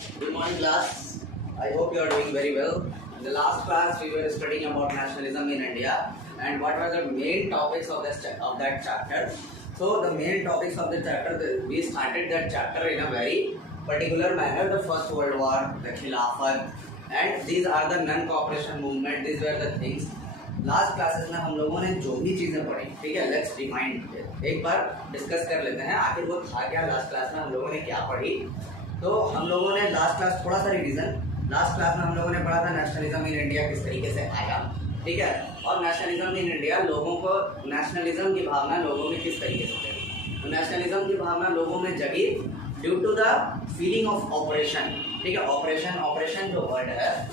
Good morning, class. I hope you are doing very well. In the last class, we were studying about nationalism in India and what were the main topics of that chapter. So, the main topics of the chapter, we started that chapter in a very particular manner. The First World War, the Khilafat, and these are the non-cooperation movement. These were the things. Last classes में हम लोगों ने जो भी चीज़ें पढ़ी, ठीक है, लेट्स रिमाइंड एक बार डिस्कस कर लेते हैं आखिर वो था क्या। लास्ट क्लास में हम लोगों ने क्या पढ़ी, तो हम लोगों ने लास्ट क्लास थोड़ा सा रिवीजन। लास्ट क्लास में हम लोगों ने पढ़ा था नेशनलिज्म इन इंडिया किस तरीके से आया, ठीक है, और नेशनलिज्म इन इंडिया लोगों को, नेशनलिज्म की भावना लोगों में किस तरीके से जगी। तो नेशनलिज्म की भावना लोगों में जगी due to the feeling of operation, ठीक है। ऑपरेशन जो वर्ड है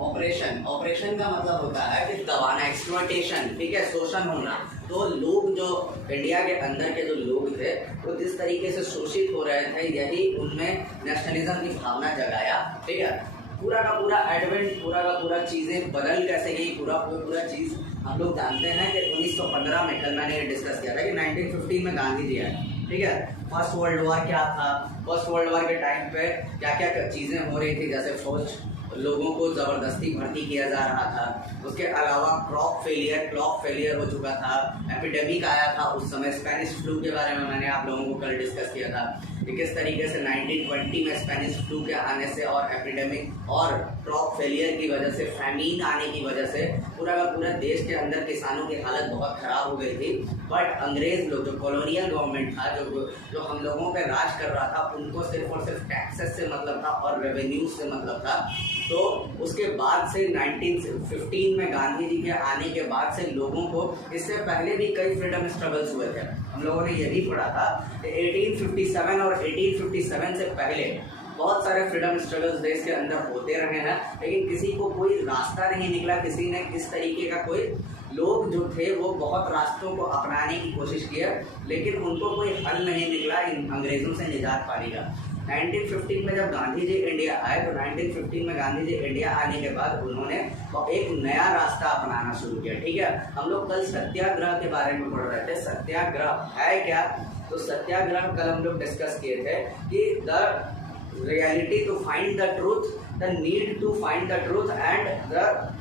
OPRESSION, ऑपरेशन का मतलब होता है कि दबाना, एक्सप्लॉयटेशन, ठीक है, शोषण होना। तो लोग जो इंडिया के अंदर के जो लोग थे वो जिस तरीके से शोषित हो रहे थे, यही उनमें नेशनलिज्म की भावना जगाया, ठीक है। पूरा का पूरा एडवेंट, पूरा का पूरा चीज़ें बदल कैसे गई, पूरा चीज़ हम लोग जानते हैं कि 1915 में, कल मैंने डिस्कस किया था कि 1915 में गांधी जी आए, ठीक है। फर्स्ट वर्ल्ड वॉर क्या था, फर्स्ट वर्ल्ड वॉर के टाइम पे क्या क्या चीज़ें हो रही थी, जैसे फौज लोगों को ज़बरदस्ती भर्ती किया जा रहा था। उसके अलावा क्रॉप फेलियर हो चुका था, एपिडेमिक आया था उस समय। स्पेनिश फ्लू के बारे में मैंने आप लोगों को कल डिस्कस किया था कि किस तरीके से 1920 में स्पेनिश फ्लू के आने से और एपिडेमिक और क्रॉप फेलियर की वजह से, फैमीन आने की वजह से पूरा का पूरा देश के अंदर किसानों की हालत बहुत ख़राब हो गई थी। बट अंग्रेज लोग, जो कॉलोनियल गवर्नमेंट था, जो हम लोगों पे राज कर रहा था, उनको सिर्फ और सिर्फ टैक्सेस से मतलब था और रेवेन्यू से मतलब था। तो उसके बाद से 1915 में गांधी जी के आने के बाद से लोगों को, इससे पहले भी कई फ्रीडम स्ट्रगल्स हुए थे, हम लोगों ने ये भी पढ़ा था कि 1857 और 1857 से पहले बहुत सारे फ्रीडम स्ट्रगल्स देश के अंदर होते रहे हैं, लेकिन किसी को कोई रास्ता नहीं निकला। किसी ने इस तरीके का, कोई लोग जो थे वो बहुत रास्तों को अपनाने की कोशिश की है, लेकिन उनको कोई हल नहीं निकला इन अंग्रेज़ों से निजात पाने का। 1915 में जब गांधी जी इंडिया आए, तो 1915 में गांधी जी इंडिया आने के बाद उन्होंने एक नया रास्ता अपनाना शुरू किया, ठीक है। हम लोग कल सत्याग्रह के बारे में पढ़ रहे थे। सत्याग्रह है क्या, तो सत्याग्रह कल हम लोग डिस्कस किए थे कि the reality to find the truth, the need to find the truth and the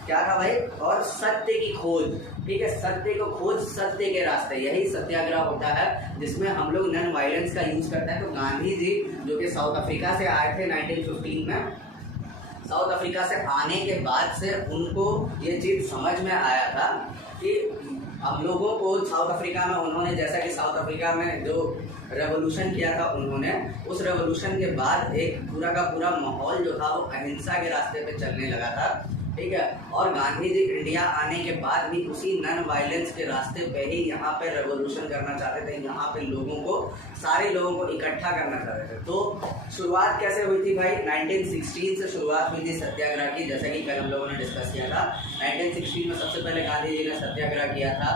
क्या था भाई, और सत्य की खोज, ठीक है, सत्य को खोज, सत्य के रास्ते, यही सत्याग्रह होता है जिसमें हम लोग नॉन वायलेंस का यूज करते हैं। तो गांधी जी जो कि साउथ अफ्रीका से आए थे 1915 में, साउथ अफ्रीका से आने के बाद से उनको ये चीज़ समझ में आया था कि हम लोगों को साउथ अफ्रीका में, उन्होंने जैसा कि साउथ अफ्रीका में जो रेवोल्यूशन किया था उन्होंने, उस रेवोल्यूशन के बाद एक पूरा का पूरा माहौल जो था वो अहिंसा के रास्ते पे चलने लगा था, ठीक है। और गांधी जी इंडिया आने के बाद भी उसी नॉन वायलेंस के रास्ते पे ही यहाँ पे रेवोल्यूशन करना चाहते थे, यहाँ पे लोगों को, सारे लोगों को इकट्ठा करना चाहते थे। तो शुरुआत कैसे हुई थी भाई, 1916 से शुरुआत हुई थी सत्याग्रह की, जैसा कि कल हम लोगों ने डिस्कस किया था। 1916 में सबसे पहले गांधी जी ने सत्याग्रह किया था,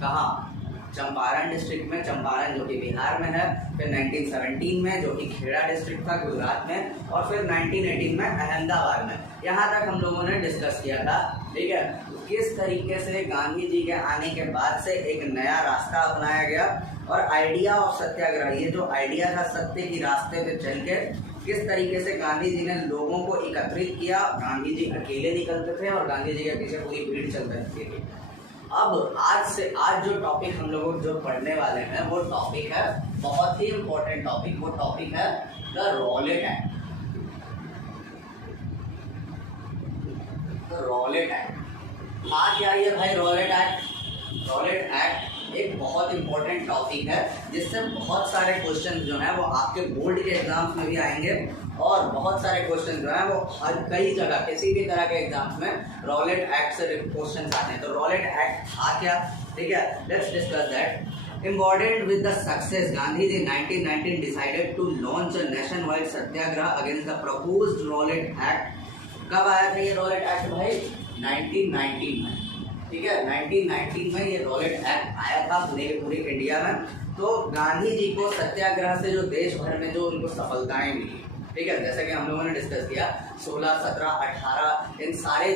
कहाँ, चंपारण डिस्ट्रिक्ट में, चंपारण जो कि बिहार में है। फिर 1917 में जो कि खेड़ा डिस्ट्रिक्ट था गुजरात में, और फिर 1918 में अहमदाबाद में। यहाँ तक हम लोगों ने डिस्कस किया था, ठीक है। किस तरीके से गांधी जी के आने के बाद से एक नया रास्ता अपनाया गया, और आइडिया ऑफ सत्याग्रह, ये जो आइडिया था सत्य की रास्ते पे चल के, किस तरीके से गांधी जी ने लोगों को एकत्रित किया। गांधी जी अकेले निकलते थे और गांधी जी के पीछे पूरी भीड़ चल रही थी। अब आज जो टॉपिक हम लोग जो पढ़ने वाले हैं वो टॉपिक है बहुत ही इम्पोर्टेंट टॉपिक, वो टॉपिक है the Rowlatt act. Rowlatt act हाँ क्या ये भाई, रॉलेट एक्ट, रॉलेट एक्ट एक बहुत इंपॉर्टेंट टॉपिक है जिससे बहुत सारे क्वेश्चन जो हैं वो आपके बोर्ड के एग्जाम्स में भी आएंगे, और बहुत सारे क्वेश्चन जो हैं वो हर कई जगह किसी भी तरह के एग्जाम्स में रॉलेट एक्ट से क्वेश्चन आते हैं। तो रॉलेट एक्ट था क्या, ठीक है, let's discuss that. Embodied with the success, Gandhi ji 1919 decided to launch a nationwide satyagraha against the proposed Rowlatt Act। कब आया था ये रॉलेट एक्ट भाई, 1919 में, ठीक है, 1919 में ये रॉलेट एक्ट आया था पूरे इंडिया में। तो गांधी जी को सत्याग्रह से जो देश भर में जो उनको सफलताएं मिली, ठीक है, जैसा कि हम लोगों ने डिस्कस किया, 16, 17, 18 इन सारे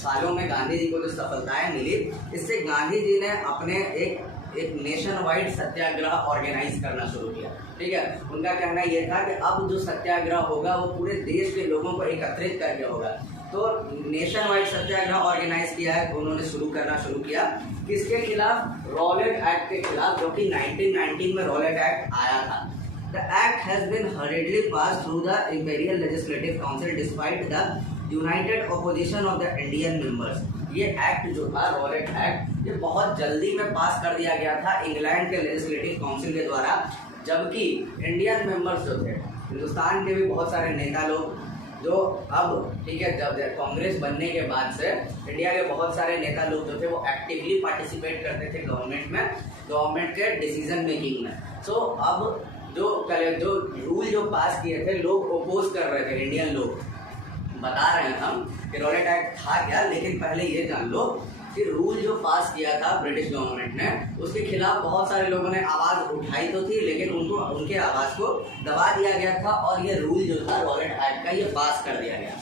सालों में गांधी जी को जो सफलताएं मिली, इससे गांधी जी ने अपने एक एक नेशन वाइड सत्याग्रह ऑर्गेनाइज करना शुरू किया। ठीक है, उनका कहना ये था कि अब जो सत्याग्रह होगा वो पूरे देश के लोगों को एकत्रित करके होगा। तो नेशन वाइड सत्याग्रह ऑर्गेनाइज किया है, उन्होंने करना शुरू किया। किसके खिलाफ? रॉलेट एक्ट के खिलाफ, जो कि 1919 में रॉलेट एक्ट आया था। The act has been hurriedly passed through the Imperial Legislative Council despite the united opposition of the Indian members। ये एक्ट जो था रॉलेट एक्ट, ये बहुत जल्दी में पास कर दिया गया था इंग्लैंड के लेजिस्लेटिव काउंसिल के द्वारा, जबकि इंडियन मेंबर्स जो थे, हिंदुस्तान के भी बहुत सारे नेता लोग जो अब, ठीक है, जब कांग्रेस बनने के बाद से इंडिया के बहुत सारे नेता लोग जो थे वो एक्टिवली पार्टिसिपेट करते थे गवर्नमेंट के डिसीजन मेकिंग में। सो अब जो रूल जो पास किए थे लोग ओपोज कर रहे थे, इंडियन लोग। बता रहे हैं हम कि रॉलेट एक्ट था क्या, लेकिन पहले ये जान लो कि रूल जो पास किया था ब्रिटिश गवर्नमेंट ने, उसके खिलाफ बहुत सारे लोगों ने आवाज़ उठाई तो थी, लेकिन उनके आवाज़ को दबा दिया गया था और ये रूल जो था रॉलेट एक्ट का, ये पास कर दिया गया।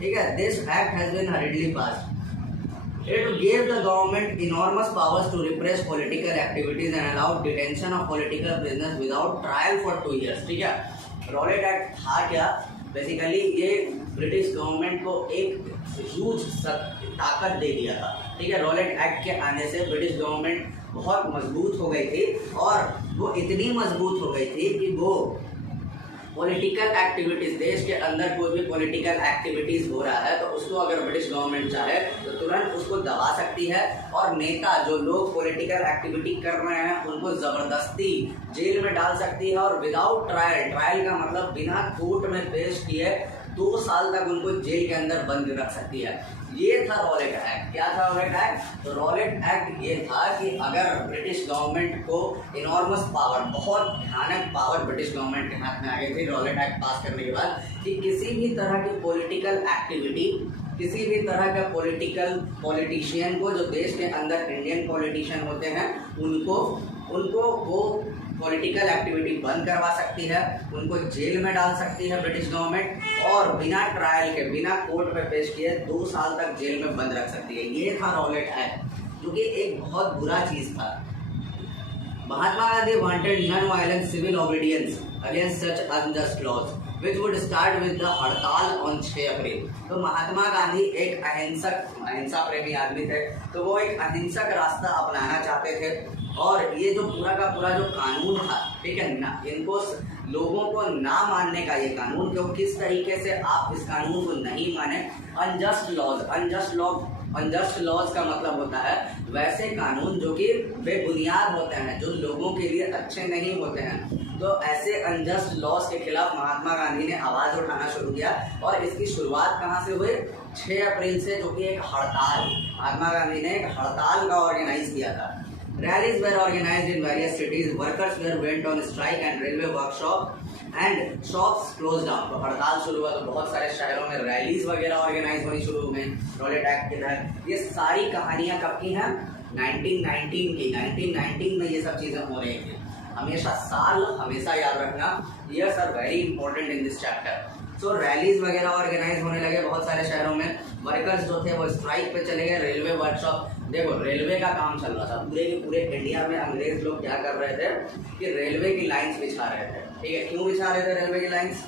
ठीक है, this act has been hurriedly passed. It gave the government enormous powers to repress political activities and allow detention of political prisoners without trial for 2 years। ठीक है, रॉलेट एक्ट था क्या? बेसिकली ये ब्रिटिश गवर्नमेंट को एक huge ताकत दे दिया था। ठीक है, रॉलेट एक्ट के आने से ब्रिटिश गवर्नमेंट बहुत मजबूत हो गई थी, और वो इतनी मजबूत हो गई थी कि वो पॉलिटिकल एक्टिविटीज, देश के अंदर कोई भी पॉलिटिकल एक्टिविटीज हो रहा है तो उसको अगर ब्रिटिश गवर्नमेंट चाहे तो तुरंत उसको दबा सकती है, और नेता जो लोग पॉलिटिकल एक्टिविटी कर रहे हैं उनको जबरदस्ती जेल में डाल सकती है, और विदाउट ट्रायल का मतलब बिना कोर्ट में पेश किए 2 साल तक उनको जेल के अंदर बंद रख सकती है। ये था रॉलेट एक्ट। क्या था रॉलेट एक्ट? तो रॉलेट एक्ट ये था कि अगर ब्रिटिश गवर्नमेंट को इनॉर्मस पावर, बहुत भयानक पावर ब्रिटिश गवर्नमेंट के हाथ में आ गई थी रॉलेट एक्ट पास करने के बाद, कि किसी भी तरह की पॉलिटिकल एक्टिविटी, किसी भी तरह का पॉलिटिशियन को, जो देश के अंदर इंडियन पॉलिटिशियन होते हैं, उनको वो पॉलिटिकल एक्टिविटी बंद करवा सकती है, उनको जेल में डाल सकती है ब्रिटिश गवर्नमेंट, और बिना ट्रायल के, बिना कोर्ट में पेश किए 2 साल तक जेल में बंद रख सकती है। ये था रॉलेट एक्ट, जो कि एक बहुत बुरा चीज़ था। Mahatma Gandhi wanted non violent civil obedience against such unjust laws which would start with the hartal on 6 April. तो महात्मा गांधी एक अहिंसा प्रेमी आदमी थे, तो वो एक अहिंसक रास्ता अपनाना चाहते थे, और ये जो पूरा का पूरा जो कानून था, ठीक है ना, इनको लोगों को ना मानने का ये कानून, क्यों किस तरीके से आप इस कानून को नहीं माने, अनजस्ट लॉज का मतलब होता है वैसे कानून जो कि बेबुनियाद होते हैं, जो लोगों के लिए अच्छे नहीं होते हैं। तो ऐसे अनजस्ट लॉज के खिलाफ महात्मा गांधी ने आवाज़ उठाना शुरू किया, और इसकी शुरुआत कहाँ से हुई? 6 अप्रैल से, जो कि एक हड़ताल, महात्मा गांधी ने एक हड़ताल का ऑर्गेनाइज किया था। Rallies were organized in various cities. Workers went on strike and railway workshop and shops closed down। तो हड़ताल शुरू हुआ तो बहुत सारे शहरों में रैलीज वगैरह ऑर्गेनाइज होनी शुरू हो गई रॉलेट एक्ट के तहत। ये सारी कहानियां कब की हैं? 1919 की। 1919 में ये सब चीज़ें हो रही थी। हमेशा साल हमेशा याद रखना, years are very important in this chapter. So rallies वगैरह ऑर्गेनाइज होने लगे बहुत सारे शहरों में। वर्कर्स जो थे वो स्ट्राइक पे चले गए। रेलवे वर्कशॉप, देखो रेलवे का काम चल रहा था पूरे के पूरे इंडिया में। अंग्रेज लोग क्या कर रहे थे कि रेलवे की लाइंस बिछा रहे थे। ठीक है, क्यों बिछा रहे थे रेलवे की लाइंस?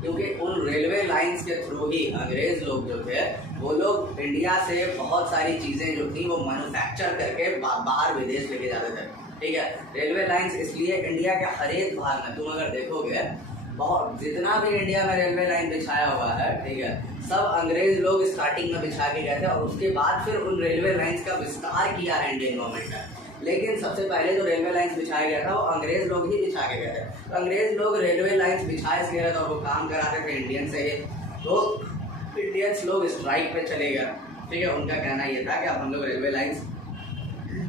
क्योंकि उन रेलवे लाइंस के थ्रू ही अंग्रेज लोग जो थे वो लोग इंडिया से बहुत सारी चीज़ें जो थी वो मैन्युफैक्चर करके बाहर विदेश लेके जाते थे। ठीक है, रेलवे लाइंस इसलिए इंडिया के हर एक भाग में तुम अगर देखोगे, बहुत जितना भी इंडिया में रेलवे लाइन बिछाया हुआ है, ठीक है, सब अंग्रेज लोग स्टार्टिंग में बिछा के गए थे, और उसके बाद फिर उन रेलवे लाइंस का विस्तार किया है इंडियन गवर्नमेंट ने। लेकिन सबसे पहले जो रेलवे लाइंस बिछाया गया था वो अंग्रेज लोग ही बिछा के गए थे। तो अंग्रेज लोग रेलवे लाइंस बिछाए गए थे और वो काम कराते थे इंडियन से ही। तो इंडियंस लोग स्ट्राइक पे चले गए। ठीक है, उनका कहना ये था कि अब हम लोग रेलवे लाइन्स,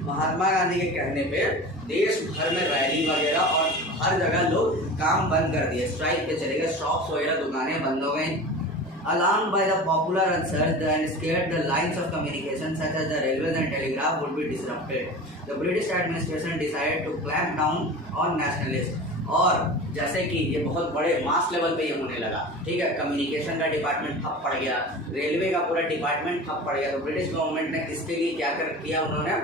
महात्मा गांधी के कहने पे देश भर में रैली वगैरह और हर जगह लोग काम बंद कर दिए, स्ट्राइक पे चले गए, शॉप्स वगैरह दुकानें बंद हो गई। Alarmed by the popular unrest and scared the lines of communication such as the railways and telegraph would be disrupted, the British administration decided to clamp down on nationalists। और जैसे कि ये बहुत बड़े मास लेवल पे ये होने लगा, ठीक है, कम्युनिकेशन का डिपार्टमेंट ठप पड़ गया, रेलवे का पूरा डिपार्टमेंट ठप पड़ गया, तो ब्रिटिश गवर्नमेंट ने इसके लिए क्या किया, उन्होंने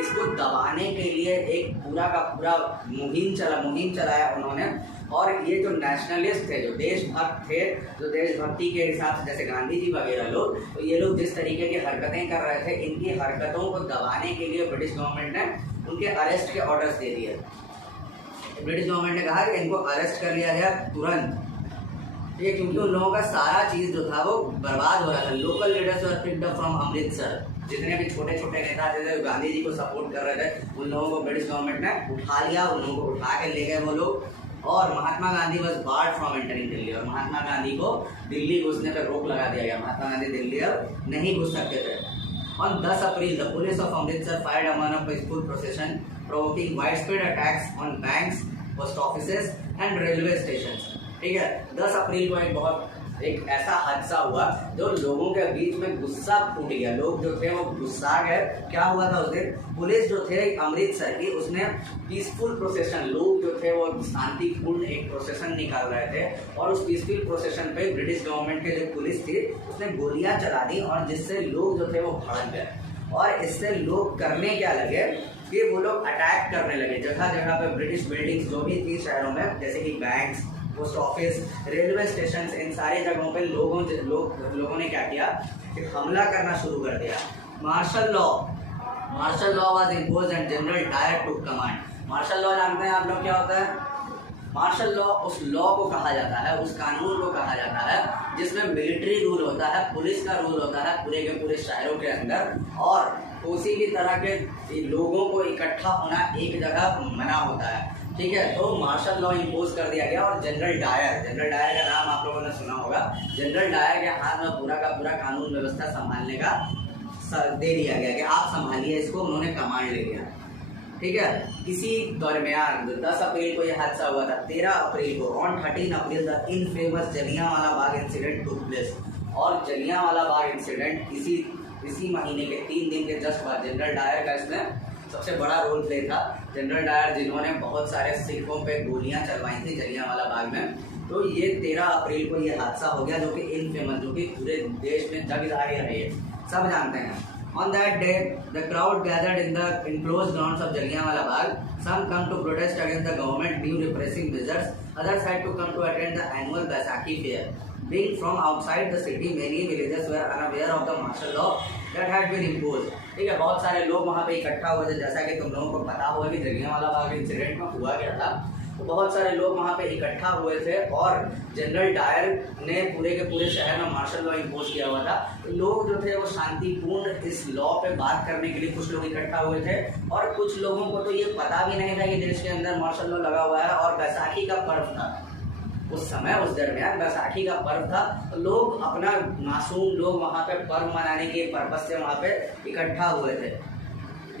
इसको दबाने के लिए एक पूरा का पूरा मुहिम चलाया उन्होंने। और ये जो नेशनलिस्ट थे, जो देशभक्त थे, जो देशभक्ति के हिसाब से जैसे गांधी जी वगैरह लोग, तो ये लोग जिस तरीके की हरकतें कर रहे थे, इनकी हरकतों को दबाने के लिए ब्रिटिश गवर्नमेंट ने उनके अरेस्ट के ऑर्डर्स दे दिए। ब्रिटिश गवर्नमेंट ने कहा कि इनको अरेस्ट कर लिया गया तुरंत, ये क्योंकि उन लोगों का सारा चीज़ जो था वो बर्बाद हो रहा था। Local leaders were picked up from Amritsar, जितने भी छोटे छोटे नेता थे गांधी जी को सपोर्ट कर रहे थे, उन लोगों को ब्रिटिश गवर्नमेंट ने उठा लिया, उन लोगों को उठा के ले गए वो लोग। और Mahatma Gandhi was barred from entering Delhi, और महात्मा गांधी को दिल्ली घुसने पर रोक लगा दिया गया। महात्मा गांधी दिल्ली अब नहीं घुस सकते थे। On 10 April, the police of Amritsar fired upon a peaceful procession, provoking widespread attacks on banks, post offices and railway stations. ठीक है, 10 अप्रैल को एक ऐसा हादसा हुआ जो लोगों के बीच में गुस्सा फूट गया। लोग जो थे वो गुस्सा गए। क्या हुआ था उस दिन? पुलिस जो थे अमृतसर की, उसने पीसफुल प्रोसेशन, लोग जो थे वो शांतिपूर्ण एक प्रोसेशन निकाल रहे थे, और उस पीसफुल प्रोसेशन पे ब्रिटिश गवर्नमेंट के जो पुलिस थी उसने गोलियां चला दी, और जिससे लोग जो थे वो भड़क गए। और इससे लोग करने क्या लगे कि वो लोग अटैक करने लगे जगह जगह पे ब्रिटिश बिल्डिंग्स जो भी थी शहरों में, जैसे कि banks, post office, railway station, इन सारी जगहों पे लोगों ने क्या किया कि हमला करना शुरू कर दिया। Martial law was imposed and General Dyer took command. Martial law जानते हैं आप लोग क्या होता है? मार्शल लॉ उस लॉ को कहा जाता है, उस कानून को कहा जाता है जिसमें मिलिट्री रूल होता है, पुलिस का रूल होता है पूरे के पूरे शहरों के अंदर, और उसी की तरह के लोगों को इकट्ठा होना एक जगह मना होता है। ठीक है, तो मार्शल लॉ इम्पोज कर दिया गया। और जनरल डायर का नाम आप लोगों ने सुना होगा। जनरल डायर के हाथ में पूरा का पूरा कानून व्यवस्था संभालने का दे दिया गया कि आप संभालिए इसको, उन्होंने कमांड ले लिया। ठीक है, इसी दरमियान 10 अप्रैल को यह हादसा हुआ था। 13 अप्रैल को, on 13 April the infamous Jallianwala Bagh incident took place. और जलियांवाला बाग इंसिडेंट इसी महीने के 3 दिन के जस्ट बाद जनरल डायर का इसमें सबसे बड़ा रोल प्ले था। जनरल डायर जिन्होंने बहुत सारे सिखों पे गोलियां चलवाई थी जलियांवाला बाग में। तो ये 13 अप्रैल को ये हादसा हो गया, जो कि इनफेमस, जो कि पूरे देश में जग जाहिर है, सब जानते हैं। On that day, the crowd gathered in the enclosed grounds of Jallianwala Bagh. Some come to protest against the government new repressing measures. Others had to come to attend the annual Baisakhi fair. Being from outside the city, many villagers were unaware of the martial law that had been imposed. ठीक है, बहुत सारे लोग वहाँ पे इकट्ठा हुए थे। जैसा कि तुम लोगों को पता होगा कि जलियांवाला बाग इंसिडेंट में हुआ क्या था, तो बहुत सारे लोग वहाँ पे इकट्ठा हुए थे, और जनरल डायर ने पूरे के पूरे शहर में मार्शल लॉ इम्पोज किया हुआ था। तो लोग जो थे वो शांतिपूर्ण इस लॉ पे बात करने के लिए कुछ लोग इकट्ठा हुए थे, और कुछ लोगों को तो ये पता भी नहीं था कि देश के अंदर मार्शल लॉ लगा हुआ है। और बैसाखी का पर्व था उस समय, उस दरमियान बैसाखी का पर्व था। तो लोग अपना मासूम लोग वहाँ पे पर्व मनाने के पर्पज से वहाँ पे इकट्ठा हुए थे।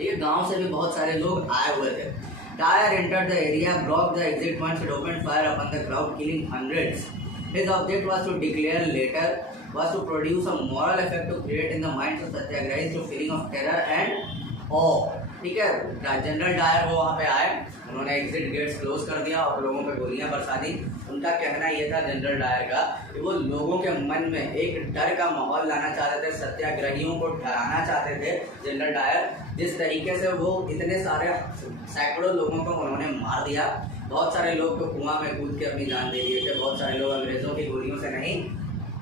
ये गाँव से भी बहुत सारे लोग आए हुए थे। Dyer entered the area, blocked the exit points and opened fire upon the crowd, killing hundreds. His object was to declare later, was to produce a moral effect to create in the minds of satyagrahis a feeling of terror and awe. ठीक है, general Dyer वो वहाँ पे आए, उन्होंने exit gets close कर दिया और लोगों पे गोलियां बरसा दी। उनका कहना ये था जनरल डायर का कि वो लोगों के मन में एक डर का माहौल लाना चाहते थे, सत्याग्रहियों को डराना चाहते थे जनरल डायर। जिस तरीके से वो इतने सारे सैकड़ों लोगों को उन्होंने मार दिया। बहुत सारे लोग तो कुआं में कूद के अपनी जान दे दिए थे, बहुत सारे लोग अंग्रेजों की गोलियों से नहीं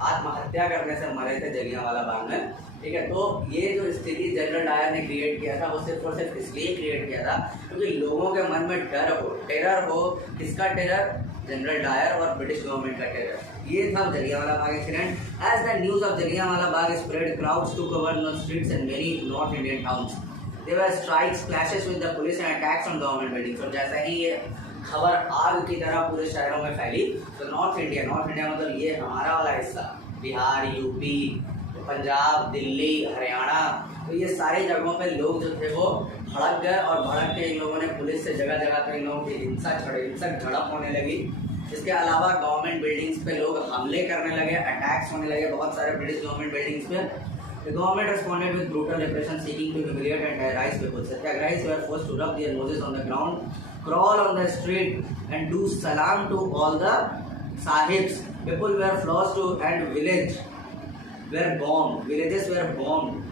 आत्महत्या करने से मरे थे जलियांवाला बाग में। ठीक है, तो ये जो स्थिति जनरल डायर ने क्रिएट किया था वो सिर्फ और सिर्फ इसलिए क्रिएट किया था क्योंकि लोगों के मन में डर हो, टेरर हो। किसका टेरर? जनरल डायर और ब्रिटिश गवर्नमेंट का टेरर। ये था Jallianwala Bagh incident. As the news of Jallianwala Bagh spread, crowds took over the streets in many north Indian towns. There were strikes, clashes with the police and attacks on government buildings. और जैसा ही ये खबर आग की तरह पूरे शहरों में फैली तो नॉर्थ इंडिया मतलब ये हमारा वाला हिस्सा, बिहार, यूपी, पंजाब, दिल्ली, हरियाणा, तो ये सारी जगहों पे लोग जो थे वो भड़क गए। और भड़क के इन लोगों ने पुलिस से जगह जगह पे इन लोगों की हिंसक झड़प होने लगी। इसके अलावा गवर्नमेंट बिल्डिंग्स पे लोग हमले करने लगे, अटैक्स होने लगे बहुत सारे ब्रिटिश गवर्नमेंट बिल्डिंग्स पे। The government responded with brutal repression, seeking to humiliate and terrorize people. Satyagrahis were forced to rub their noses on the ground, crawl on the street, and do salam to all the sahibs. People were forced to, and villages were bombed.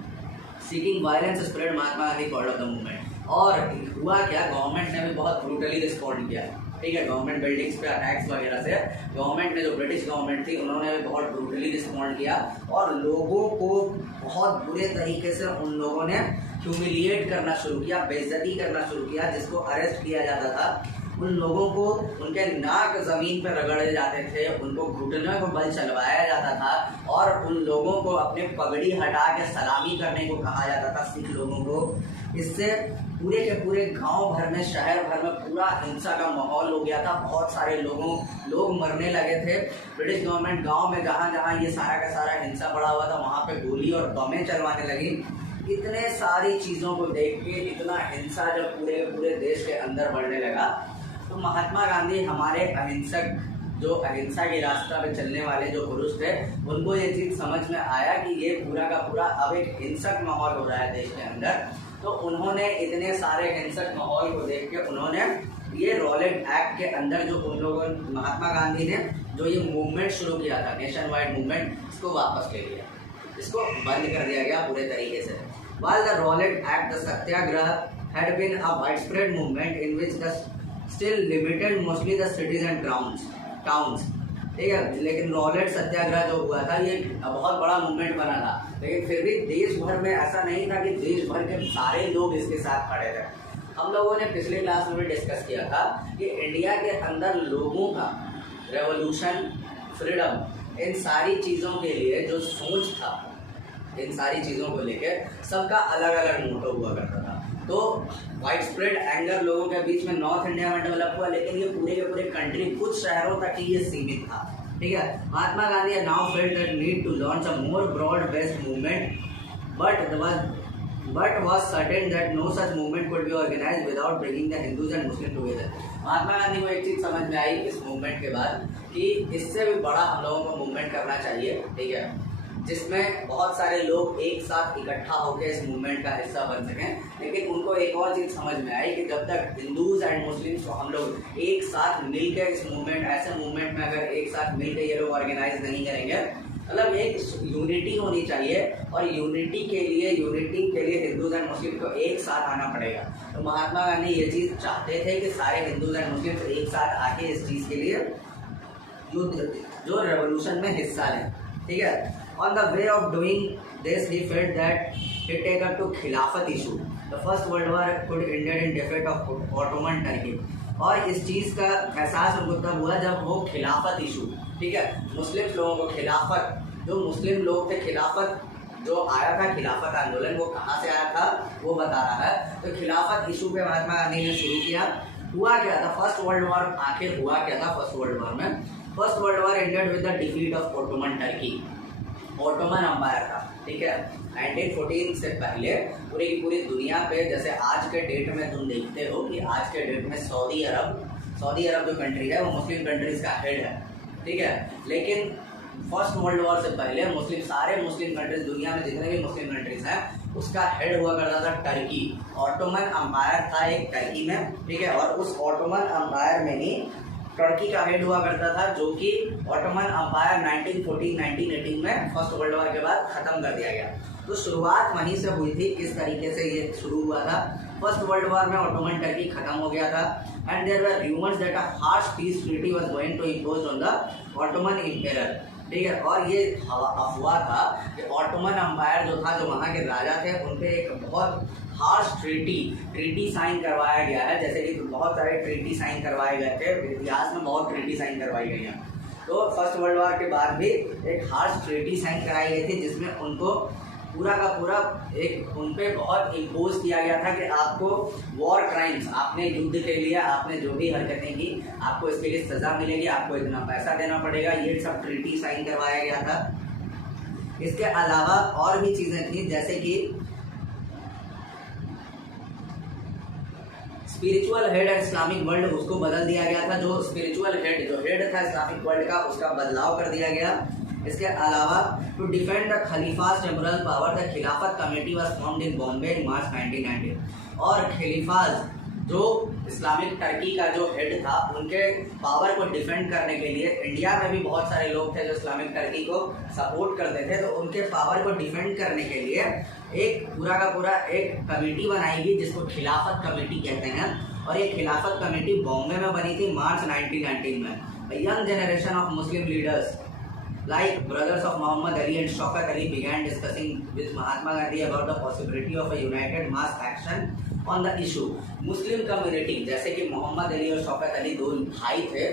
Seeking violence spread Mahatma Gandhi called off the movement. और हुआ क्या, government ने भी बहुत brutally respond किया, ठीक है, government buildings पे अटैक्स वगैरह से गवर्नमेंट ने, जो ब्रिटिश गवर्नमेंट थी, उन्होंने भी बहुत ब्रूटली रिस्पॉन्ड किया और लोगों को बहुत बुरे तरीके से उन लोगों ने ह्यूमिलिएट करना शुरू किया, बेइज्जती करना शुरू किया। जिसको अरेस्ट किया जाता था उन लोगों को उनके नाक जमीन पर रगड़े जाते थे, उनको घुटने को बल चलवाया जाता था और उन लोगों को अपने पगड़ी हटा के सलामी करने को कहा जाता था, सिख लोगों को। इससे पूरे के पूरे गांव भर में, शहर भर में पूरा हिंसा का माहौल हो गया था। बहुत सारे लोग मरने लगे थे। ब्रिटिश गवर्नमेंट गांव में जहाँ जहाँ ये सारा का सारा हिंसा बढ़ा हुआ था वहाँ पे गोली और बमें चलवाने लगी। इतने सारी चीज़ों को देख के, इतना हिंसा जब पूरे देश के अंदर बढ़ने लगा, तो महात्मा गांधी हमारे अहिंसक, जो अहिंसा के रास्ता पे चलने वाले जो पुरुष थे, उनको ये चीज़ समझ में आया कि ये पूरा का पूरा अब एक हिंसक माहौल हो रहा है देश के अंदर। तो उन्होंने इतने सारे हिंसक माहौल को देख के उन्होंने ये रॉलेट एक्ट के अंदर जो उन लोगों, महात्मा गांधी ने जो ये मूवमेंट शुरू किया था, नेशन वाइड मूवमेंट, इसको वापस ले लिया, इसको बंद कर दिया गया पूरे तरीके से। While the Rowlatt Act, the Satyagraha had been a widespread movement in which the still limited mostly the cities and towns, ठीक है, लेकिन रॉलेट सत्याग्रह जो हुआ था ये बहुत बड़ा मूवमेंट बना था, लेकिन फिर भी देश भर में ऐसा नहीं था कि देश भर के सारे लोग इसके साथ खड़े थे। हम लोगों ने पिछले क्लास में भी डिस्कस किया था कि इंडिया के अंदर लोगों का रेवोल्यूशन, फ्रीडम, इन सारी चीज़ों के लिए जो सोच था, इन सारी चीज़ों को लेकर सबका अलग अलग मोटो हुआ करता था। तो वाइड स्प्रेड एंगर लोगों के बीच में नॉर्थ इंडिया में डेवलप हुआ, लेकिन ये पूरे के पूरे कंट्री, कुछ शहरों तक ही ये सीमित था, ठीक है। Mahatma Gandhi now felt that need to launch a more broad based movement, but was certain that no such movement could be organized without bringing the Hindus and Muslims together। Mahatma Gandhi को एक चीज़ समझ में आई इस मूवमेंट के बाद कि इससे भी बड़ा हम लोगों को मूवमेंट करना चाहिए, ठीक है, जिसमें बहुत सारे लोग एक साथ इकट्ठा होकर इस मूवमेंट का हिस्सा बन सकें। लेकिन उनको एक और चीज़ समझ में आई कि जब तक हिंदूज एंड मुस्लिम्स को हम लोग एक साथ मिलकर इस मूवमेंट, ऐसे मूवमेंट में अगर एक साथ मिलकर ये लोग ऑर्गेनाइज नहीं करेंगे, मतलब एक यूनिटी होनी चाहिए, और यूनिटी के लिए हिंदूज एंड मुस्लिम को एक साथ आना पड़ेगा। तो महात्मा गांधी ये चीज़ चाहते थे कि सारे हिंदूज एंड मुस्लिम एक साथ आके इस चीज़ के लिए जो रेवोल्यूशन में हिस्सा लें, ठीक है। On the way of doing this, he felt that he take up to खिलाफत issue. The first world war could ended in defeat of Ottoman Turkey। और इस चीज़ का एहसास उनको तब हुआ जब वो खिलाफत इशू, ठीक है, मुस्लिम लोगों को खिलाफत, जो मुस्लिम लोग थे, खिलाफत जो आया था, खिलाफत आंदोलन वो कहाँ से आया था वो बता रहा है। तो खिलाफत इशू पे महात्मा गांधी ने शुरू किया। हुआ क्या था, फर्स्ट वर्ल्ड वॉर आखिर हुआ क्या था फर्स्ट वर्ल्ड वॉर में? First World War ended with the defeat of Ottoman Turkey. Ottoman Empire था, ठीक है, 1914 से पहले पूरी की पूरी दुनिया पे, जैसे आज के डेट में तुम देखते हो कि आज के डेट में सऊदी अरब जो कंट्री है वो मुस्लिम कंट्रीज का हेड है, ठीक है। लेकिन फर्स्ट वर्ल्ड वॉर से पहले सारे मुस्लिम कंट्रीज, दुनिया में जितने भी मुस्लिम कंट्रीज हैं, उसका हेड हुआ करता था टर्की। ऑटोमन अम्पायर था एक टर्की में, ठीक है, और उस ऑटोमन अम्पायर में ही टर्की का हेड हुआ करता था, जो कि ऑटोमन अम्पायर 1918 में फर्स्ट वर्ल्ड वॉर के बाद ख़त्म कर दिया गया। तो शुरुआत वहीं से हुई थी, किस तरीके से ये शुरू हुआ था। फर्स्ट वर्ल्ड वॉर में ऑटोमन टर्की खत्म हो गया था, and there were rumours that a harsh peace treaty was going to impose on the Ottoman Empire, ठीक है। और ये अफवाह था कि ऑटोमन अम्पायर जो था, जो वहाँ के राजा थे, उन पर एक बहुत हार्श ट्रीटी साइन करवाया गया है। जैसे कि बहुत सारे ट्रीटी साइन करवाए गए थे, इतिहास में बहुत ट्रीटी साइन करवाई गई हैं। तो फर्स्ट वर्ल्ड वॉर के बाद भी एक हार्श ट्रीटी साइन कराई गई थी, जिसमें उनको पूरा का पूरा एक उन पर बहुत इम्पोज किया गया था कि आपको वॉर क्राइम्स, आपने युद्ध के लिए आपने जो भी हरकतें की, आपको इसके लिए सज़ा मिलेगी, आपको इतना पैसा देना पड़ेगा, ये सब ट्रीटी साइन करवाया गया था। इसके अलावा और भी चीज़ें थी, जैसे कि spiritual head and Islamic world, उसको बदल दिया गया था। जो स्पिरिचुअल हेड था इस्लामिक वर्ल्ड का, उसका बदलाव कर दिया गया। इसके अलावा to defend the Khalifa's temporal power, the Khilafat committee was formed in Bombay in March 1990। और खलीफाज जो इस्लामिक टर्की का जो हेड था, उनके पावर को डिफेंड करने के लिए इंडिया में भी बहुत सारे लोग थे जो इस्लामिक टर्की को सपोर्ट करते थे, तो उनके पावर को डिफेंड करने के लिए एक पूरा का पूरा एक कमेटी बनाई गई जिसको खिलाफत कमेटी कहते हैं। और ये खिलाफत कमेटी बॉम्बे में बनी थी मार्च 1919 में। Young generation of Muslim leaders like brothers of Muhammad Ali and Shaukat Ali began discussing with Mahatma Gandhi about the possibility of a united mass action on the issue. Muslim community जैसे कि मोहम्मद अली और शौकत अली दो भाई थे,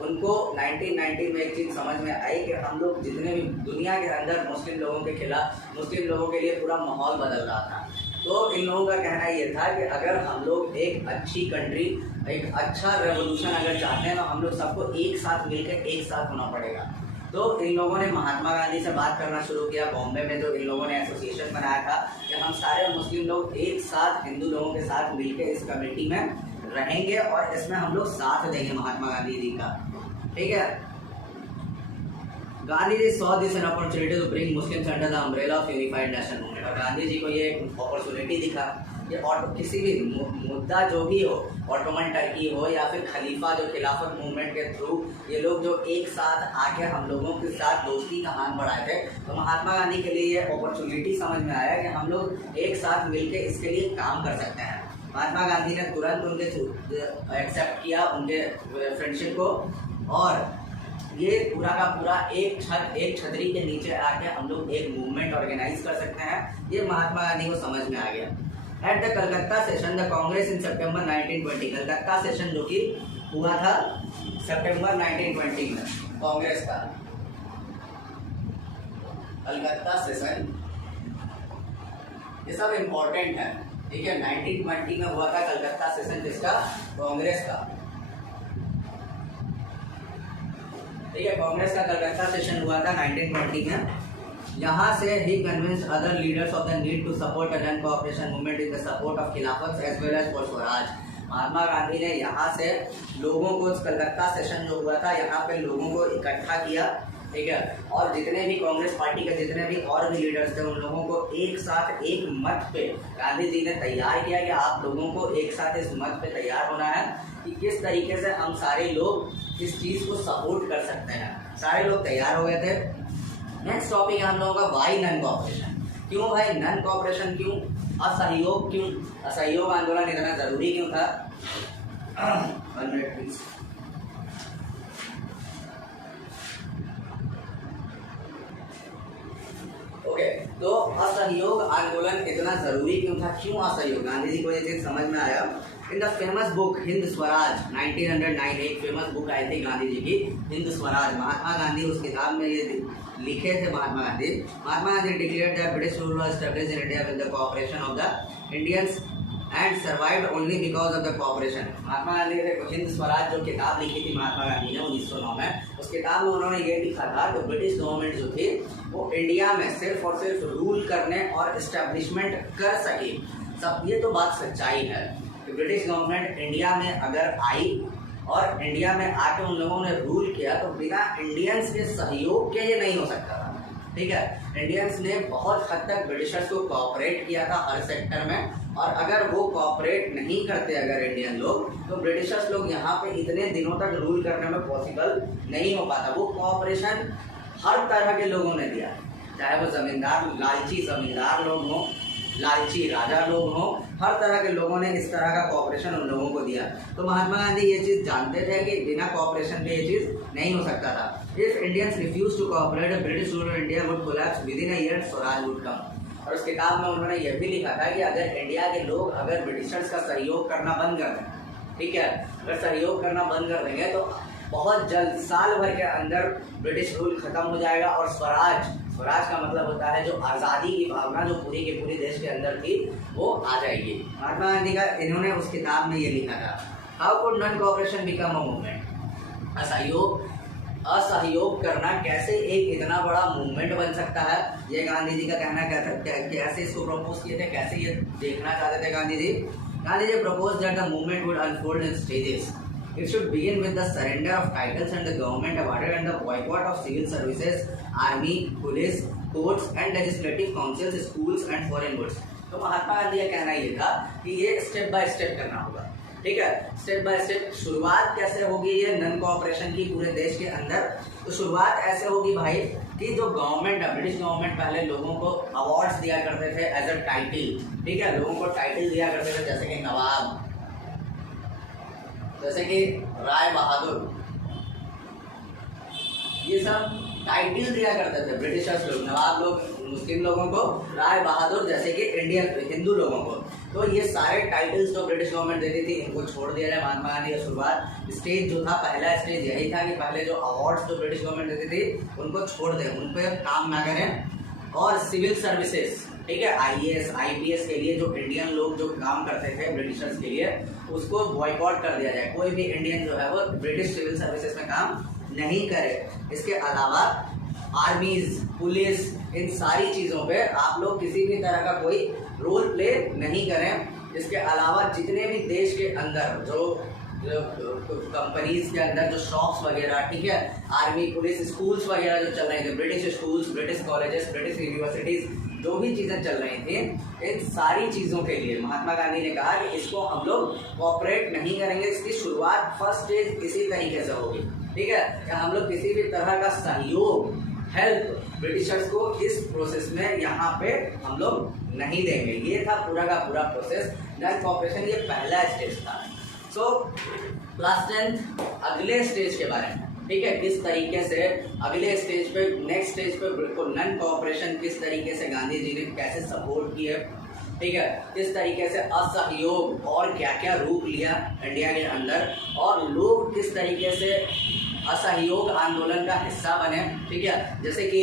उनको 1919 में एक चीज़ समझ में आई कि हम लोग जितने भी दुनिया के अंदर मुस्लिम लोगों के खिलाफ, मुस्लिम लोगों के लिए पूरा माहौल बदल रहा था। तो इन लोगों का कहना ये था कि अगर हम लोग एक अच्छी कंट्री, एक अच्छा रेवोल्यूशन अगर चाहते हैं तो हम लोग सबको एक साथ मिलकर एक साथ होना पड़ेगा। तो इन लोगों ने महात्मा गांधी से बात करना शुरू किया बॉम्बे में, जो इन लोगों ने एसोसिएशन बनाया था कि हम सारे मुस्लिम लोग एक साथ हिंदू लोगों के साथ मिलकर इस कमेटी में रहेंगे और इसमें हम लोग साथ देंगे महात्मा गांधी जी का, ठीक है। Gandhi ji saw this an opportunity to bring Muslims under the umbrella of unified national movement। और गांधी जी को ये एक अपॉर्चुनिटी दिखा कि किसी भी मुद्दा जो भी हो, ऑटोमन टर्की हो या फिर खलीफा जो खिलाफत मूवमेंट के थ्रू ये लोग जो एक साथ आके हम लोगों के साथ दोस्ती का हाथ बढ़ाए थे, तो महात्मा गांधी के लिए ये अपॉर्चुनिटी समझ में आया कि हम लोग एक साथ मिलके इसके लिए काम कर सकते हैं। महात्मा गांधी ने तुरंत उनके एक्सेप्ट किया उनके फ्रेंडशिप को, और ये पूरा का पूरा एक छतरी के नीचे आके हम लोग एक मूवमेंट ऑर्गेनाइज कर सकते हैं। ये महात्मा गांधी को समझ में आ गया। At the Calcutta session the Congress in September 1920, Calcutta session जो कि हुआ था सितंबर 1920 में कांग्रेस का कलकत्ता सेशन, ये सब इम्पोर्टेंट है, ठीक है। 1920 में हुआ था कलकत्ता सेशन जिसका कांग्रेस का, ठीक है। कांग्रेस का कलकत्ता सेशन हुआ था 1920 में। यहाँ से ही convinced other leaders of the need to support a non cooperation movement in the support of Khilafat as well as for Swaraj. Mahatma Gandhi ने यहाँ से लोगों को, कलकत्ता सेशन जो हुआ था यहाँ पे लोगों को इकट्ठा किया, ठीक है। और जितने भी कांग्रेस पार्टी के जितने भी और भी लीडर्स थे उन लोगों को एक साथ एक मत पे गांधी जी ने तैयार किया कि आप लोगों को एक साथ इस मत पे तैयार होना है कि किस तरीके से हम सारे लोग इस चीज़ को सपोर्ट कर सकते हैं। सारे लोग तैयार हो गए थे। नेक्स्ट टॉपिक है हम लोगों का वाई नॉन कोऑपरेशन। क्यों भाई नॉन कोऑपरेशन, क्यों असहयोग, क्यों असहयोग आंदोलन इतना जरूरी क्यों था? 1 मिनट प्लीज। ओके, तो असहयोग आंदोलन इतना जरूरी क्यों था, क्यों असहयोग? गांधी जी को ये चीज समझ में आया। In the famous book Hind Swaraj 1909, एक फेमस बुक आई थी गांधी जी की हिंद स्वराज। महात्मा गांधी उस किताब में ये लिखे थे Mahatma Gandhi declared that British rule was established in India with the cooperation of the Indians and survived only because of the cooperation. Mahatma Gandhi ने हिंद स्वराज जो किताब लिखी थी महात्मा गांधी ने 1909 में, उस किताब में उन्होंने ये लिखा था कि ब्रिटिश गवर्नमेंट जो थी वो इंडिया में सिर्फ और सिर्फ रूल करने और इस्टेब्लिशमेंट कर सकी। सब ये तो बात सच्चाई है कि ब्रिटिश गवर्नमेंट इंडिया में अगर आई और इंडिया में आके उन लोगों ने रूल किया तो बिना इंडियंस के सहयोग के ये नहीं हो सकता था, ठीक है। इंडियंस ने बहुत हद तक ब्रिटिशर्स को कोऑपरेट किया था हर सेक्टर में, और अगर वो कोऑपरेट नहीं करते अगर इंडियन लोग, तो ब्रिटिशर्स लोग यहाँ पे इतने दिनों तक रूल करने में पॉसिबल नहीं हो पाता। वो कोऑपरेशन हर तरह के लोगों ने दिया, चाहे वो जमींदार, लालची जमींदार लोग हों, लालची राजा लोग हों, हर तरह के लोगों ने इस तरह का कोऑपरेशन उन लोगों को दिया। तो महात्मा गांधी ये चीज़ जानते थे कि बिना कोऑपरेशन के ये चीज़ नहीं हो सकता था। If Indians refuse to cooperate British rule India would collapse within a year, swaraj would come. और उस किताब में उन्होंने यह भी लिखा था कि अगर इंडिया के लोग अगर ब्रिटिशर्स का सहयोग करना बंद कर दें, ठीक है, अगर सहयोग करना बंद कर देंगे तो बहुत जल्द साल भर के अंदर ब्रिटिश रूल खत्म हो जाएगा और स्वराज का मतलब होता है जो आज़ादी की भावना जो पूरी के पूरी देश के अंदर थी वो आ जाएगी। महात्मा गांधी का इन्होंने उस किताब में ये लिखा था, how could non cooperation become a movement. असहयोग करना कैसे एक इतना बड़ा मूवमेंट बन सकता है, ये गांधी जी का कहना क्या था, कैसे इसको प्रपोज किए थे, कैसे ये देखना चाहते थे Gandhi ji propose that the movement would unfold in stages. It should begin with the surrender of titles and the government awarded and the boycott of civil services, army, police, courts and legislative councils, schools and foreign goods। तो महात्मा गांधी का कहना ये था कि ये step by step करना होगा। ठीक है। स्टेप बाय स्टेप शुरुआत कैसे होगी ये नॉन कोऑपरेशन की पूरे देश के अंदर, तो शुरुआत ऐसे होगी भाई कि जो गवर्नमेंट है, ब्रिटिश गवर्नमेंट पहले लोगों को अवार्ड्स दिया करते थे एज अ टाइटल, ठीक है, लोगों को टाइटल दिया करते थे जैसे कि नवाब, जैसे कि राय बहादुर, ये सब टाइटल दिया करते थे ब्रिटिशर्स लोग, नवाब लोग मुस्लिम लोगों को, राय बहादुर जैसे कि इंडियन हिंदू लोगों को। तो ये सारे टाइटल्स जो ब्रिटिश गवर्नमेंट देती थी इनको छोड़ दिया जाए। महात्मा गांधी का शुरुआत स्टेज जो था, पहला स्टेज यही था कि पहले जो अवार्ड्स जो ब्रिटिश गवर्नमेंट देती थी उनको छोड़ दें, उन पर काम ना करें। और सिविल सर्विसेज, ठीक है, IAS IPS के लिए जो इंडियन लोग जो काम करते थे ब्रिटिशर्स के लिए, उसको बॉयकॉट कर दिया जाए। कोई भी इंडियन जो है वो ब्रिटिश सिविल सर्विसेज में काम नहीं करे। इसके अलावा आर्मीज, पुलिस, इन सारी चीज़ों पे आप लोग किसी भी तरह का कोई रोल प्ले नहीं करें। इसके अलावा जितने भी देश के अंदर जो कंपनीज के अंदर जो शॉप्स वगैरह, ठीक है, आर्मी, पुलिस, स्कूल्स वगैरह जो चल रहे थे, British schools, British colleges, British universities, जो भी चीज़ें चल रही थी, इन सारी चीज़ों के लिए महात्मा गांधी ने कहा कि इसको हम लोग कॉपरेट नहीं करेंगे। इसकी शुरुआत फर्स्ट स्टेज इसी तरीके से होगी, ठीक है, कि हम लोग किसी भी तरह का सहयोग, हेल्प ब्रिटिशर्स को इस प्रोसेस में यहाँ पे हम लोग नहीं देंगे। ये था पूरा का पूरा प्रोसेस। नॉन कोऑपरेशन ये पहला स्टेज था। सो क्लास 10 अगले स्टेज के बारे में, ठीक है, किस तरीके से अगले स्टेज पे, नेक्स्ट स्टेज पे नॉन कोऑपरेशन किस तरीके से गांधी जी ने कैसे सपोर्ट किए, ठीक है, किस तरीके से असहयोग और क्या क्या रूप लिया इंडिया के अंदर, और लोग किस तरीके से असहयोग आंदोलन का हिस्सा बने, ठीक है। जैसे कि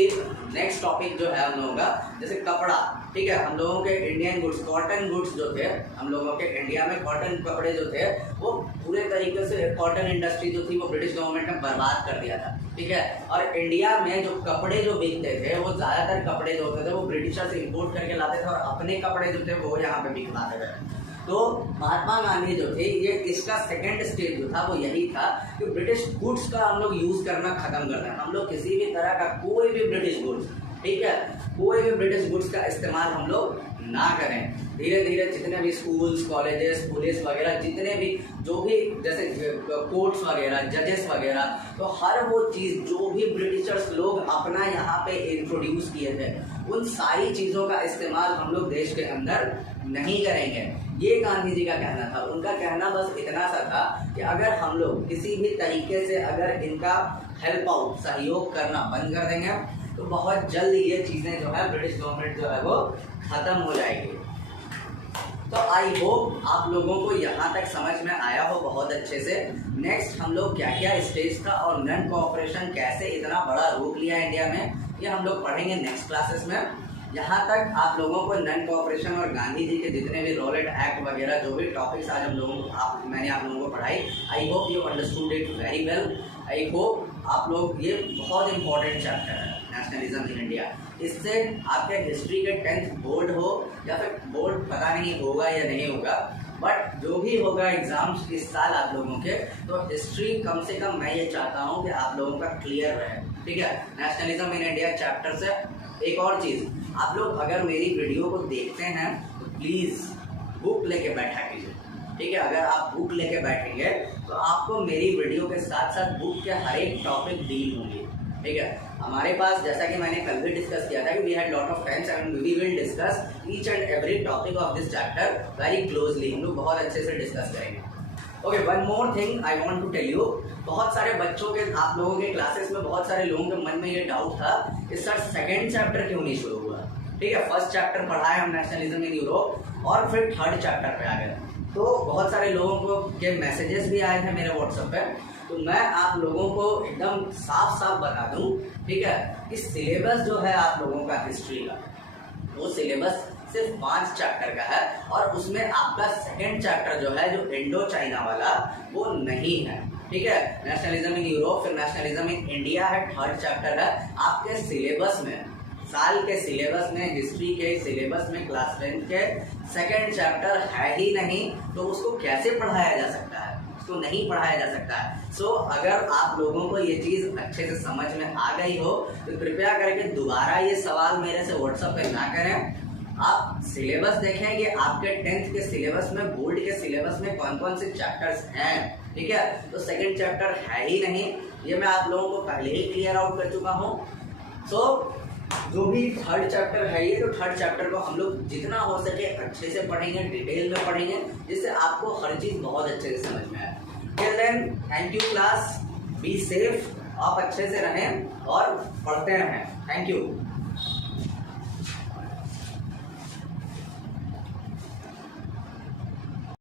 नेक्स्ट टॉपिक जो है हम लोगों का, जैसे कपड़ा, ठीक है, हम लोगों के इंडियन गुड्स, कॉटन गुड्स जो थे, हम लोगों के इंडिया में कॉटन कपड़े जो थे वो पूरे तरीके से, कॉटन इंडस्ट्री जो थी वो ब्रिटिश गवर्नमेंट ने बर्बाद कर दिया था, ठीक है। और इंडिया में जो कपड़े जो बिकते थे, वो ज़्यादातर कपड़े जो होते थे वो ब्रिटिशर्स इंपोर्ट करके लाते थे और अपने कपड़े जो थे वो यहाँ पे बिकवाते थे। तो महात्मा गांधी जो थे, ये इसका सेकंड स्टेज जो था वो यही था कि ब्रिटिश गुड्स का हम लोग यूज़ करना ख़त्म कर दें। हम लोग किसी भी तरह का कोई भी ब्रिटिश गुड्स, ठीक है, कोई भी ब्रिटिश गुड्स का इस्तेमाल हम लोग ना करें। धीरे धीरे जितने भी स्कूल्स, कॉलेजेस, पुलिस वगैरह, जितने भी जो भी जैसे कोर्ट्स वगैरह, जजेस वगैरह, तो हर वो चीज़ जो भी ब्रिटिशर्स लोग अपना यहाँ पे इंट्रोड्यूस किए थे, उन सारी चीज़ों का इस्तेमाल हम लोग देश के अंदर नहीं करेंगे। ये गांधी जी का कहना था। उनका कहना बस इतना सा था कि अगर हम लोग किसी भी तरीके से अगर इनका हेल्प आउट, सहयोग करना बंद कर देंगे तो बहुत जल्द ये चीज़ें जो है ब्रिटिश गवर्नमेंट जो है वो ख़त्म हो जाएगी। तो आई होप आप लोगों को यहाँ तक समझ में आया हो बहुत अच्छे से। नेक्स्ट हम लोग क्या क्या स्टेज था और नॉन कोऑपरेशन कैसे इतना बड़ा रूप लिया इंडिया में, ये हम लोग पढ़ेंगे नेक्स्ट क्लासेस में। यहाँ तक आप लोगों को नॉन कोऑपरेशन और गांधी जी के जितने भी रोलेट एक्ट वगैरह जो भी टॉपिक्स आज हम लोगों को मैंने आप लोगों को पढ़ाई, I hope you understood it very well. I hope आप लोग, ये बहुत इंपॉर्टेंट चैप्टर है नेशनलिज्म इन इंडिया। इससे आपके हिस्ट्री के 10th बोर्ड हो या फिर बोर्ड पता नहीं होगा या नहीं होगा, बट जो भी होगा एग्जाम्स इस साल आप लोगों के, तो हिस्ट्री कम से कम मैं ये चाहता हूँ कि आप लोगों का क्लियर रहे, ठीक है। नेशनलिज्म इन इंडिया चैप्टर से एक और चीज़, आप लोग अगर मेरी वीडियो को देखते हैं तो प्लीज़ बुक लेके बैठा कीजिए, ठीक है। अगर आप बुक लेके बैठेंगे तो आपको मेरी वीडियो के साथ साथ बुक के हर एक टॉपिक डील होंगे, ठीक है। हमारे पास, जैसा कि मैंने कल भी डिस्कस किया था, कि we had lot of times and we will discuss each and every topic of this chapter very closely. हम लोग बहुत अच्छे से डिस्कस करेंगे। Okay, one more thing I want to tell you. बहुत सारे बच्चों के, आप लोगों के क्लासेस में बहुत सारे लोगों के मन में ये डाउट था कि सर सेकंड चैप्टर क्यों नहीं शुरू हुआ, ठीक है। फर्स्ट चैप्टर पढ़ा है हम नेशनलिज्म इन यूरोप और फिर थर्ड चैप्टर पे आ गए। तो बहुत सारे लोगों को के मैसेजेस भी आए थे मेरे व्हाट्सएप पे, तो मैं आप लोगों को एकदम साफ साफ बता दूं, ठीक है, कि सिलेबस जो है आप लोगों का हिस्ट्री का, वो सिलेबस सिर्फ 5 चैप्टर का है और उसमें आपका सेकंड चैप्टर जो है, जो इंडो चाइना वाला, वो नहीं है, ठीक है। नेशनलिज्म इन यूरोप, फिर नेशनलिज्म इन इंडिया है, थर्ड चैप्टर है। आपके सिलेबस में, साल के सिलेबस में, हिस्ट्री के सिलेबस में क्लास 10 के सेकंड चैप्टर है ही नहीं, तो उसको कैसे पढ़ाया जा सकता है? उसको नहीं पढ़ाया जा सकता है। सो अगर आप लोगों को ये चीज़ अच्छे से समझ में आ गई हो तो कृपया करके दोबारा ये सवाल मेरे से व्हाट्सएप पे ना करें, आप सिलेबस देखें कि आपके 10th के सिलेबस में, बोर्ड के सिलेबस में कौन कौन से चैप्टर्स हैं, ठीक है। तो सेकंड चैप्टर है ही नहीं, ये मैं आप लोगों को पहले ही क्लियर आउट कर चुका हूँ। सो जो भी थर्ड चैप्टर है ये, तो थर्ड चैप्टर को हम लोग जितना हो सके अच्छे से पढ़ेंगे, डिटेल में पढ़ेंगे, जिससे आपको हर चीज़ बहुत अच्छे से समझ में आए। Till then thank you class, be safe, आप अच्छे से रहें और पढ़ते रहें। Thank you.